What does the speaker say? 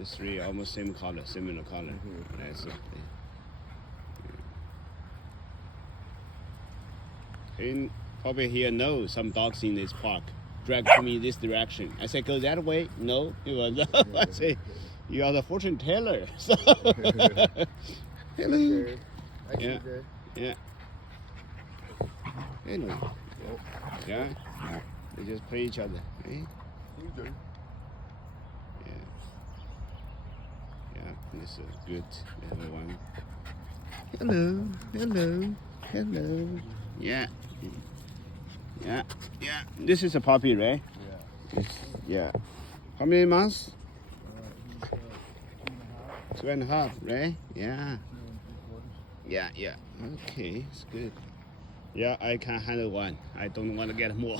The three almost same color, similar color. That's it. And probably here know some dogs in this park. Drag to me this direction. I say go that way. No, it was. I say you are the fortune teller. So hello. Yeah. Yeah. Anyway. Yeah. They just play each other. Eh? Yeah. Yeah. This is good. Everyone. Hello. Hello. Hello. Yeah. Yeah. Yeah. This is a puppy, right? Yeah. Yeah. How many months? 2.5, right? Yeah. Yeah, yeah. Okay, it's good. Yeah, I can handle one. I don't want to get more.